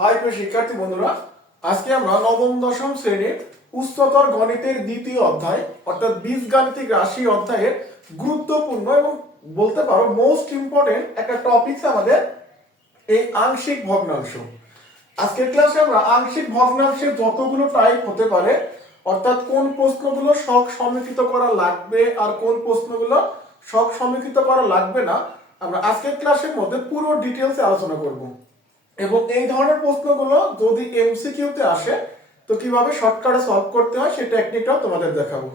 High প্রিয় শিক্ষার্থী বন্ধুরা, আজকে আমরা নবম, দশম শ্রেণির উচ্চতর গণিতের দ্বিতীয় অধ্যায়, অর্থাৎ বীজগাণিতিক রাশি অধ্যায়ের গুরুত্বপূর্ণ এবং বলতে পারো মোস্ট ইম্পর্টেন্ট একটা টপিকস আমাদের এই আংশিক ভগ্নাংশ। আজকের ক্লাসে আমরা আংশিক ভগ্নাংশের যতগুলো টাইপ হতে পারে, অর্থাৎ কোন প্রশ্নগুলো শখ সমীকৃত করা লাগবে আর কোন প্রশ্নগুলো শখ সমীকৃত করা লাগবে না, আমরা আজকের ক্লাসের মধ্যে পুরো ডিটেলসে আলোচনা করব। এবং এই ধরনের প্রশ্নগুলো যদি এমসিকিউতে আসে, তো কীভাবে শর্টকাটে সলভ করতে হয় সেই টেকনিকটাও তোমাদের দেখাবো।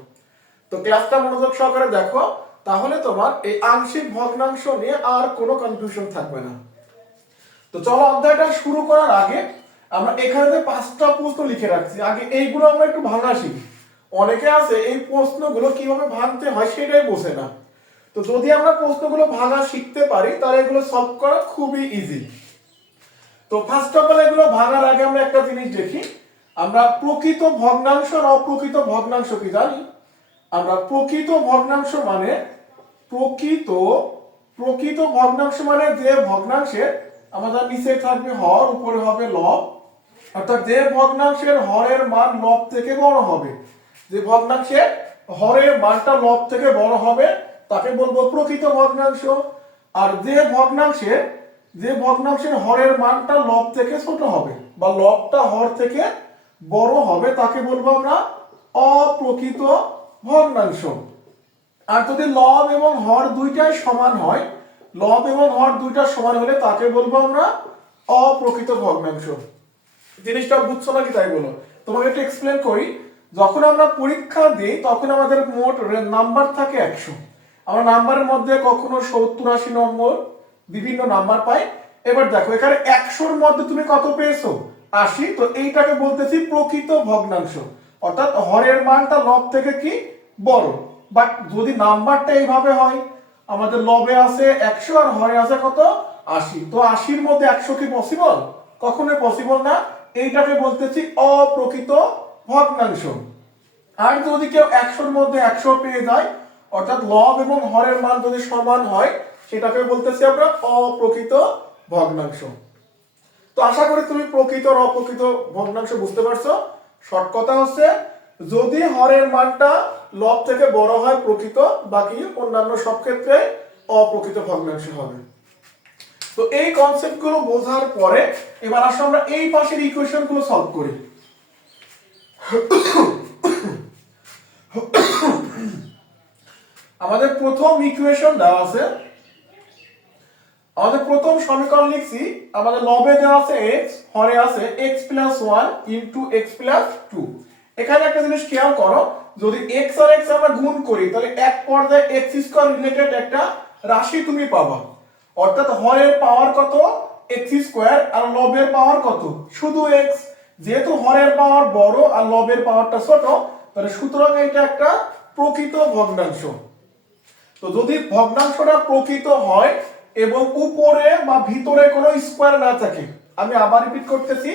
তো ক্লাসটা মনোযোগ সহকারে দেখো, তাহলে তোমার এই আংশিক ভগ্নাংশ নিয়ে আর কোনো কনফিউশন থাকবে না। তো চলো অধ্যায়টা শুরু করার আগে আমরা এখানে যে পাঁচটা প্রশ্ন লিখে রাখছি, আগে এইগুলো আমরা একটু ভাঙা শিখি। অনেকে আছে এই প্রশ্নগুলো কীভাবে ভাঙতে হয় সেটাই বোঝে না। তো যদি আমরা প্রশ্নগুলো ভাঙা শিখতে পারি, তাহলে এগুলো সলভ করা খুবই ইজি তো ফার্স্ট অফ অল এগুলো ভাঙার আগে আমরা একটা জিনিস দেখি। আমরা প্রকৃত ভগ্নাংশ আর অপ্রকৃত ভগ্নাংশ কি জানি? আমরা প্রকৃত ভগ্নাংশ মানে প্রকৃত প্রকৃত ভগ্নাংশ মানে যে ভগ্নাংশের আমাদের নিচে থাকবে হর, উপরে হবে লব। অর্থাৎ যে ভগ্নাংশের হরের মান লব থেকে বড় হবে, যে ভগ্নাংশের হরের মানটা লব থেকে বড় হবে, তাকে বলব প্রকৃত ভগ্নাংশ। আর যে ভগ্নাংশের যে ভগ্নাংশের হরের মানটা লব থেকে ছোট হবে বা লবটা হর থেকে বড় হবে, তাকে বলব আমরা অপ্রকৃত ভগ্নাংশ আর যদি লব এবং হর দুইটাই সমান হয়, লব এবং হর দুইটা সমান হলে তাকে বলব আমরা অপ্রকৃত ভগ্নাংশ জিনিসটা বুঝছ নাকি তাই বলো? তোমাকে একটু এক্সপ্লেন করি। যখন আমরা পরীক্ষা দিই, তখন আমাদের মোট নাম্বার থাকে একশো। আমরা নাম্বারের মধ্যে কখনো সত্তর, আশি নম্বর বিভিন্ন নাম্বার পাই। এবার দেখো, এখানে একশোর মধ্যে তুমি কত পেয়েছ? আশি। তো এইটাকে বলতেছি প্রকৃত ভগ্নাংশ। অর্থাৎ হরের মানটা লব থেকে কি? বড়। বাট যদি নাম্বারটা এইভাবে হয়, আমাদের লবে আছে একশো আর হরে আছে কত? আশি। তো আশির মধ্যে একশো কি পসিবল কখনোই পসিবল না। এইটাকে বলতেছি অপ্রকৃত ভগ্নাংশ। আর যদি কেউ একশোর মধ্যে একশো পেয়ে যায়, অর্থাৎ লব এবং হরের মান যদি সমান হয় সেটাকে বলতেছি আমরা অপ্রকৃত ভগ্নাংশ। তো আশা করি তুমি প্রকৃত আর অপ্রকৃত ভগ্নাংশ বুঝতে পারছ। শর্ট কথা হচ্ছে, যদি হরের মানটা লব থেকে বড় হয় প্রকৃত, বাকি অন্যান্য সব ক্ষেত্রে অপ্রকৃত ভগ্নাংশ হবে। তো এই কনসেপ্টগুলো বোঝার পরে এবার আসলে আমরা এই পাশের ইকুয়েশনগুলো সলভ করি। আমাদের প্রথম ইকুয়েশন দেওয়া আছে আমাদের প্রথম সমীকরণ লিখছি, আমাদের লবে দেওয়া আছে এক্স হরে আছে x plus one into x plus two এখানে একটা জিনিস খেয়াল করো, যদি এক্স আর এক্স আমরা গুণ করি, তাহলে এক পর্যায়ে x স্কোয়ার রিলেটেড একটা রাশি তুমি পাবা। অর্থাৎ হরের পাওয়ার কত? এক্স স্কোয়ার আর লবের পাওয়ার কত? শুধু এক্স যেহেতু হরের পাওয়ার বড় আর লবের পাওয়ারটা ছোট, তাহলে সুতরাং এটা একটা প্রকৃত ভগ্নাংশ। তো যদি ভগ্নাংশটা প্রকৃত হয় এবং উপরে বা ভিতরে কোনো স্কোয়ার না থাকে। আমি আবার রিপিট করতেছি,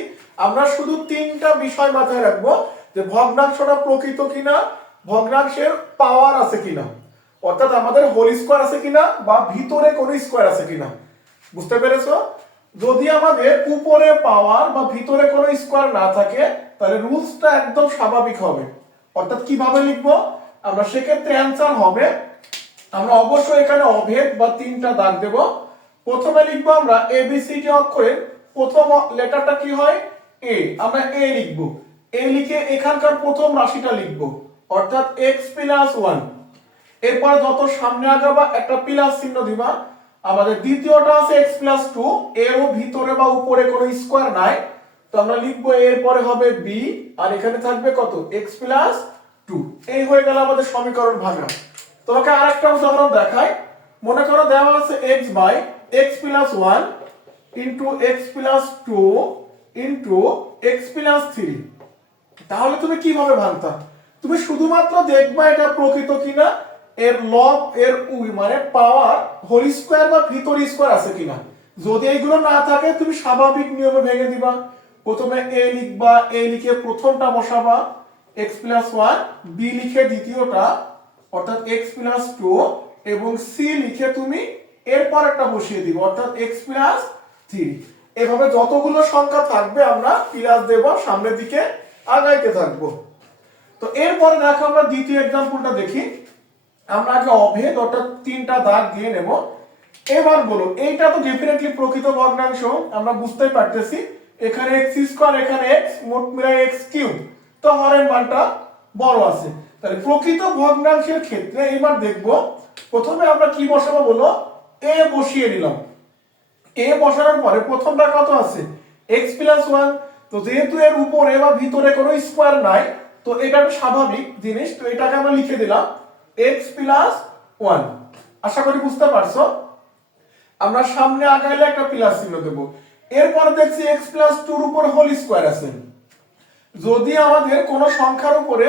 আমরা শুধু তিনটা বিষয় মাথায় রাখব যে ভগ্নাংশটা প্রকৃত কিনা, ভগ্নাংশের পাওয়ার আছে কিনা। অর্থাৎ আমাদের হোল স্কোয়ার আছে কিনা বা ভিতরে কোনো স্কোয়ার আছে কিনা। বুঝতে পেরেছ? যদি আমাদের উপরে পাওয়ার বা ভিতরে কোনো স্কোয়ার না থাকে, তাহলে রুলসটা একদম স্বাভাবিক হবে। অর্থাৎ কীভাবে লিখব? আমরা সেক্ষেত্রে অ্যান্সার হবে আমরা অবশ্যই এখানে অভেদ বা তিনটা দাগ দেব। প্রথমে লিখব আমরা এবিসিডি অক্ষরের প্রথম লেটারটা কি হয়? এ আমরা এ লিখব। এ লিখে এখানকার প্রথম রাশিটা লিখব। অর্থাৎ এক্স প্লাস ওয়ান এরপর যত সামনে আগাবা, একটা প্লাস চিহ্ন দিবা। আমাদের দ্বিতীয়টা আছে এক্স প্লাস টু এরও ভিতরে বা উপরে কোনো স্কোয়ার নাই। তো আমরা লিখব এরপরে হবে বি আর এখানে থাকবে কত? এক্স প্লাস টু এই হয়ে গেল আমাদের সমীকরণ ভাঙা। তোমাকে আরেকটা উদাহরণ দেখাই। মনে করো দেওয়া আছে x by x plus one into x plus two into x plus three তাহলে তুমি কীভাবে ভাঙতা? তুমি শুধুমাত্র দেখবা এটা প্রকৃত কিনা, এর লব এর উই মানে পাওয়ার হোল স্কোয়ার বা ভিতর স্কোয়ার আছে কিনা। যদি এইগুলো না থাকে, তুমি স্বাভাবিক নিয়মে ভেঙে দিবা। প্রথমে এ লিখবা এ লিখে প্রথমটা বসাবা এক্স প্লাস ওয়ান বি লিখে দ্বিতীয়টা অর্থাৎ এক্স প্লাস টু এবং সি লিখে তুমি এরপর একটা বসিয়ে দিবে, অর্থাৎ এক্স প্লাস থ্রি এভাবে যতগুলো সংখ্যা থাকবে আমরা প্লাস দেব, সামনের দিকে আগাইতে থাকব। তো এরপরে দেখো আমরা দ্বিতীয় এক্সাম্পলটা দেখি। আমরা আগে অভেদ, অর্থাৎ তিনটা দাগ দিয়ে নেব। এবার বলো, এইটা তো ডেফিনেটলি প্রকৃত ভগ্নাংশ, আমরা বুঝতেই পারতেছি। এখানে এক্স স্কোয়ার এখানে এক্স মোট মিলাই এক্স কিউব তো হরের মানটা বড় আছে। তাহলে প্রকৃত ভগ্নাংশের ক্ষেত্রে এবার দেখব, প্রথমে আমরা কি বসাবো বলো? এ বসিয়ে নিলাম এ বসানোর পরে প্রথমটা কত আছে? এক্স প্লাস ওয়ান তো যেহেতু এর উপরে বা ভিতরে কোনো স্কোয়ার নাই, তো এটা স্বাভাবিক জিনিস, তো এটাকে আমরা লিখে দিলাম এক্স প্লাস ওয়ান আশা করি বুঝতে পারছ? আমরা সামনে আগাইলে একটা প্লাস চিহ্ন দেবো। এরপরে দেখছি এক্স প্লাস টুর উপর হোল স্কোয়ার আছে। যদি আমাদের কোনো সংখ্যার উপরে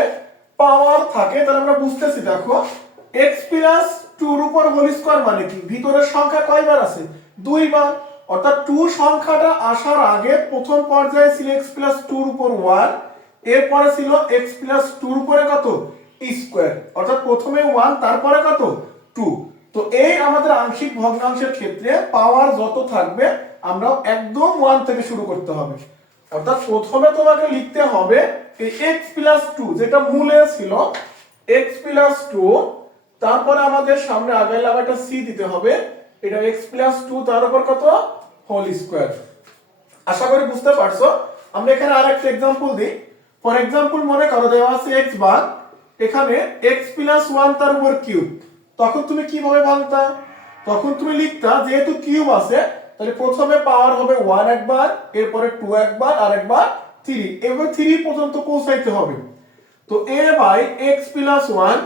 পাওয়ার থাকে, তাহলে আমরা বুঝতেছি, দেখো এক্স প্লাস টুর উপর হোল স্কোয়ার মানে কি? ভিতরের সংখ্যা কয়বার আছে? দুইবার। অর্থাৎ টু সংখ্যাটা আসার আগে প্রথম পর্যায়ে ছিল এক্স প্লাস টুর উপর ওয়ান এরপরে ছিল এক্স প্লাস টুর উপরে কত? স্কোয়ার অর্থাৎ প্রথমে ওয়ান তারপরে কত? টু তো এই আমাদের আংশিক ভগ্নাংশের ক্ষেত্রে পাওয়ার যত থাকবে আমরা একদম ওয়ান থেকে শুরু করতে হবে। অর্থাৎ প্রথমে তোমাকে লিখতে হবে এক্স প্লাস টু যেটা মূলে ছিল এক্স প্লাস টু তারপরে আমাদের সামনে আগাইলে আবার একটা সি দিতে হবে। এটা এক্স প্লাস টু তার উপর কত? হোল স্কোয়ার আশা করি বুঝতে পারছ। আমরা এখানে আর একটা এক্সাম্পল দিই। ফর এক্সাম্পল মনে করো দেওয়া আছে এক্স বার এখানে এক্স প্লাস ওয়ান তার উপর কিউব তখন তুমি কীভাবে ভাঙতা তখন তুমি লিখতা, যেহেতু কিউব আছে তাহলে প্রথমে পাওয়ার হবে ওয়ান একবার, এরপরে টু একবার, আর একবার থ্রি এবার থ্রি পর্যন্ত পৌঁছাইতে হবে। তো a by x plus one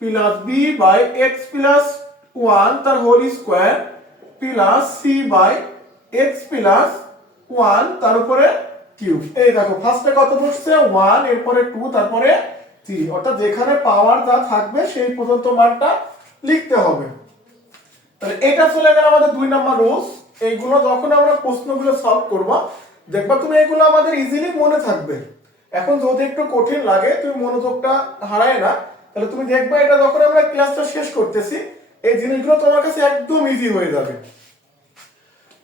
plus b by x plus one তার whole square plus c by x plus one তার উপরে কিউব এই দেখো ফার্স্টে কত বসছে? ওয়ান এরপরে টু তারপরে থ্রি অর্থাৎ যেখানে পাওয়ার যা থাকবে, সেই পর্যন্ত মানটা লিখতে হবে। তাহলে এটা চলে গেল আমাদের দুই নাম্বার রুলস এইগুলো যখন আমরা প্রশ্নগুলো সলভ করব, দেখবা তুমি এগুলো আমাদের ইজিলি মনে থাকবে। এখন যদি একটু কঠিন লাগে, তুমি মনোযোগটা হারায় না, তাহলে তুমি দেখবা এটা যখন আমরা ক্লাসটা শেষ করতেছি, এই জিনিসগুলো তোমার কাছে একদম ইজি হয়ে যাবে।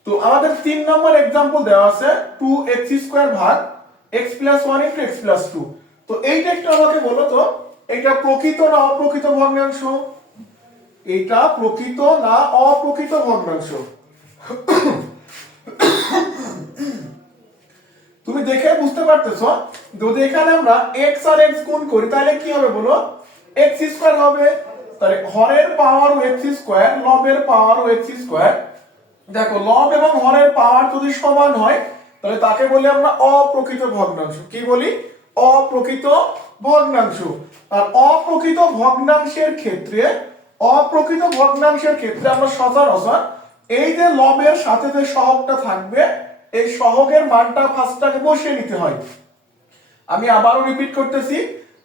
তো আমাদের তিন নম্বর এক্সাম্পল দেওয়া আছে টু এক্স স্কোয়ার ভাগ x plus one into x plus two তো এইটা একটু আমাকে বলো তো এটা প্রকৃত না অপ্রকৃত ভগ্নাংশ? এটা প্রকৃত না অপ্রকৃত ভগ্নাংশ? তুমি দেখে বুঝতে পারতেছো? যদি এখানে আমরা এক্স আর এক্স গুণ করি, তাহলে কি হবে বলো? এক্স স্কোয়ার হবে। তাহলে হরের পাওয়ার ও এক্স স্কোয়ার লবের পাওয়ার ও এক্স স্কোয়ার দেখো, লব এবং হরের পাওয়ার যদি সমান হয়, তাহলে তাকে বলি আমরা অপ্রকৃত ভগ্নাংশ। কি বলি? অপ্রকৃত ভগ্নাংশ। আর অপ্রকৃত ভগ্নাংশের ক্ষেত্রে, অপ্রকৃত ভগ্নাংশের ক্ষেত্রে আমরা সচরাচর এই যে লবের সাথে যে সহগটা থাকবে, এই সহগের মানটা ফার্স্টটাকে বসিয়ে নিতে হয়। আমি আবারও রিপিট করতেছি,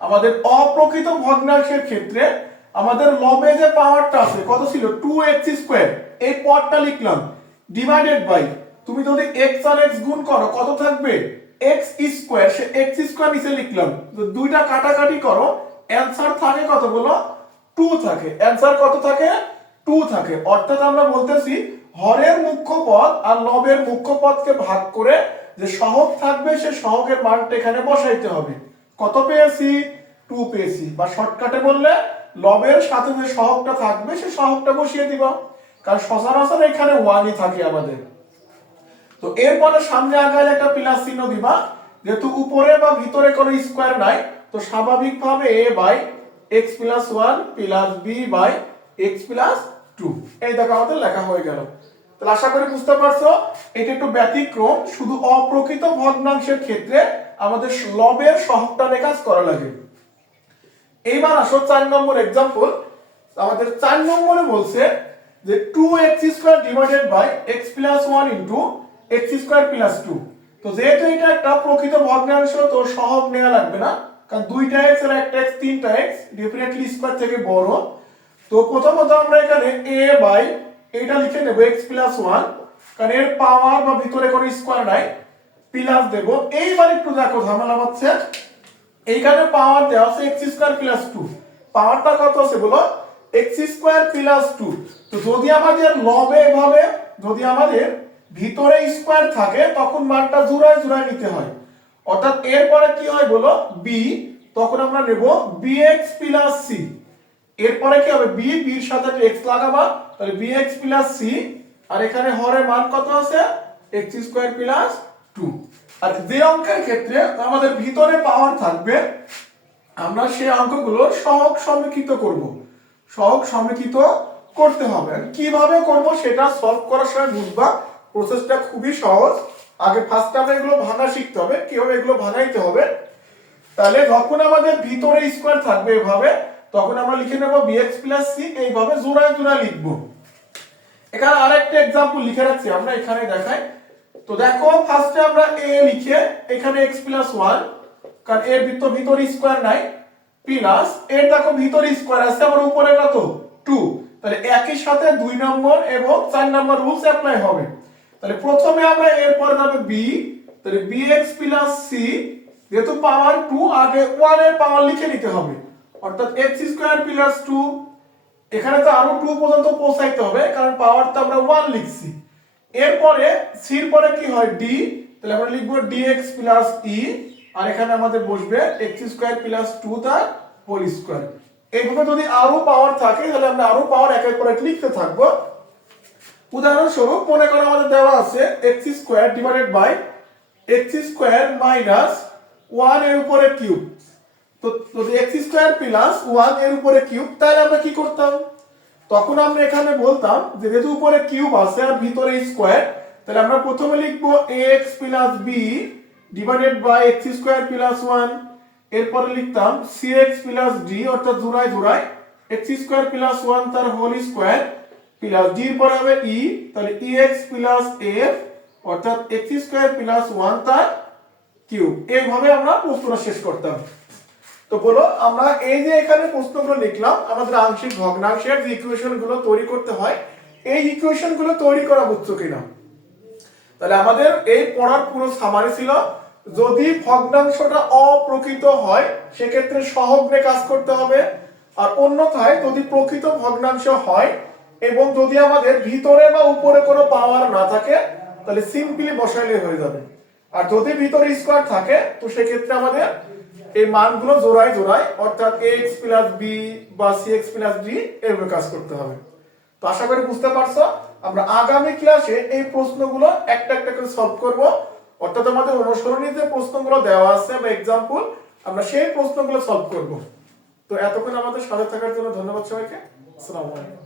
আমাদের অপ্রকৃত ভগ্নাংশের ক্ষেত্রে আমাদের লবে যে পাওয়ারটা আছে, কত ছিল? টু এক্স স্কোয়ার এই পদটা লিখলাম ডিভাইডেড বাই তুমি যদি এক্স আর এক্স গুণ করো, কত থাকবে? এক্স স্কোয়ার সে এক্স স্কোয়ার নিচে লিখলাম। দুইটা কাটাকাটি করো অ্যান্সার থাকে কত বলো টু থাকে। অ্যান্সার কত থাকে? টু থাকে। অর্থাৎ আমরা বলতেছি হরের মুখ্য পদ আর লবের মুখ্য পদকে ভাগ করে যে সহগ থাকবে, সে সহগের মানটা এখানে বসাইতে হবে। কত পেয়েছি? টু পেয়েছি। বা শর্টকাটে বললে, লবের সাথে যে সহগটা থাকবে, সে সহগটা বসিয়ে দিবা। কারণ সচরাচর এখানে ওয়ানই থাকে আমাদের। তো এরপরে সামনে আগালে একটা প্লাস চিহ্ন দিবা, যেহেতু উপরে বা ভিতরে কোনো স্কোয়ার নাই, তো স্বাভাবিকভাবে a by x plus one plus b by x plus two এই দেখো আমাদের লেখা হয়ে গেল। তাহলে আশা করি বুঝতে পারছ, এটা একটু ব্যতিক্রম, শুধু অপ্রকৃত ভগ্নাংশের ক্ষেত্রে আমাদের লবের সহগটানে কাজ করা লাগে। এইবার আসো চার নম্বর এক্সাম্পল আমাদের চার নম্বরে বলছে যে two x square divided by x plus one into x square plus two তো যেহেতু এটা একটা প্রকৃত ভগ্নাংশ, তো সহগ নেওয়া লাগবে না, কারণ দুইটা এক্স আর একটা এক্স তিনটা এক্স ডেফিনেটলি স্কোয়ার থেকে বড়। তো প্রথমত আমরা এখানে এ বাই এটা লিখে নেব এক্স প্লাস ওয়ান কারণ এর পাওয়ার বা ভিতরে কোনো স্কোয়ার নাই প্লাস দেবো। এইবার একটু দেখো, ঝামেলা হচ্ছে। এইখানে পাওয়ার দেওয়া আছে এক্স স্কোয়ার প্লাস টু পাওয়ারটা কত আছে বলো? এক্স স্কোয়ার প্লাস টু তো যদি আমাদের লবে এভাবে, যদি আমাদের ভিতরে স্কোয়ার থাকে, তখন মানটা জোড়ায় জোড়ায় নিতে হয়। অর্থাৎ এরপরে কি হয় বলো? বি তখন আমরা নেব বি এক্স প্লাস সি এরপরে কি হবে? বি বির সাথে এক্স লাগাবা তাহলে এক্স প্লাস সি আর এখানে হরের মান কত আছে? এক্স স্কোয়ার প্লাস টু আর যে অঙ্কের ক্ষেত্রে আমাদের ভিতরে পাওয়ার থাকবে, আমরা সেই অঙ্কগুলো সহগ সমীকৃত করব। সহগ সমীকৃত করতে হবে। কীভাবে করব সেটা সলভ করার সময় বুঝবা। প্রসেসটা খুবই সহজ। আগে ফার্স্ট আমরা এগুলো ভাঙা শিখতে হবে। কীভাবে এগুলো ভাঙাইতে হবে? তাহলে যখন আমাদের ভিতরে স্কোয়ার থাকবে এভাবে, তখন আমরা লিখে নেব বিএক্স প্লাস সি এইভাবে জোড়ায় জোড়া লিখব। এখানে আরেকটা এক্সাম্পল লিখে রাখছি, আমরা এখানে দেখাই। তো দেখো ফার্স্টে আমরা এ লিখে, এখানে x প্লাস ওয়ান কারণ এর ভিতর ভিতর স্কোয়ার নাই প্লাস এর দেখো ভিতর স্কোয়ার আছে আমার উপরে কত টু তাহলে একই সাথে দুই নম্বর এবং চার নম্বর রুলস অ্যাপ্লাই হবে। তাহলে প্রথমে আমরা এরপরে যাবে বি তাহলে বি এক্স প্লাস সি যেহেতু পাওয়ার টু আগে ওয়ানের পাওয়ার লিখে নিতে হবে। অর্থাৎ এক্স স্কোয়ার প্লাস টু এখানে তো আরও টু পর্যন্ত পৌঁছাইতে হবে, কারণ পাওয়ার তো আমরা ওয়ান লিখছি। এরপরে সির পরে কি হয়? ডি তাহলে আমরা লিখব ডিএক্স প্লাস ই আর এখানে আমাদের বসবে এক্স স্কোয়ার প্লাস টু তার হোল স্কোয়ার এইভাবে যদি আরও পাওয়ার থাকে, তাহলে আমরা আরও পাওয়ার পর এক লিখতে থাকব। উদাহরণস্বরূপ, মনে করো আমাদের দেওয়া আছে x square divided by x square minus ওয়ানের উপরে কিউব তো যদি এক্স স্কোয়ার প্লাস ওয়ানের উপরে কিউব তাহলে আমরা কি করতাম? তখন আমরা এখানে বলতাম যে যেহেতু উপরে কিউব আছে আর ভিতরে স্কোয়ার তাহলে আমরা প্রথমে লিখব x plus b divided by x square plus one এরপরে লিখতাম সি এক্স প্লাস ডি অর্থাৎ জোড়ায় জোড়ায় এক্স স্কোয়ার প্লাস ওয়ান তার হোল স্কোয়ার প্লাস ডি পরে হবে ই তাহলে ই এক্স প্লাস এফ অর্থাৎ এক্স স্কোয়ার প্লাস ওয়ান তার কিউব এইভাবে আমরা প্রশ্নটা শেষ করতাম। তো বলো, আমরা এই যে এখানে প্রশ্নগুলো লিখলাম, আমাদের আংশিক ভগ্নাংশের যে ইকুয়েশনগুলো তৈরি করতে হয়, এই ইকুয়েশনগুলো তৈরি করা বুঝছ কিনা? তাহলে আমাদের এই পড়ার পুরো সামারি ছিল, যদি ভগ্নাংশটা অপ্রকৃত হয়, সেক্ষেত্রে সহগ্রে কাজ করতে হবে। আর অন্যথায় যদি প্রকৃত ভগ্নাংশ হয়, এবং যদি আমাদের ভিতরে বা উপরে কোনো পাওয়ার না থাকে, তাহলে সিম্পলি বসাইলে হয়ে যাবে। আর যদি ভিতরে স্কোয়ার থাকে, তো সেক্ষেত্রে আমাদের এই মানগুলো জোড়ায় জোড়ায়, অর্থাৎ এক্স প্লাস বি বা সি এক্স প্লাস ডি এভাবে কাজ করতে হবে। তো আশা করি বুঝতে পারছ, আমরা আগামী ক্লাসে এই প্রশ্নগুলো একটা একটা করে সলভ করব। অর্থাৎ আমাদের অনুসরণী যে প্রশ্নগুলো দেওয়া আছে বা এক্সাম্পল আমরা সেই প্রশ্নগুলো সলভ করব। তো এতক্ষণ আমাদের সাথে থাকার জন্য ধন্যবাদ সবাইকে। আসসালামু আলাইকুম।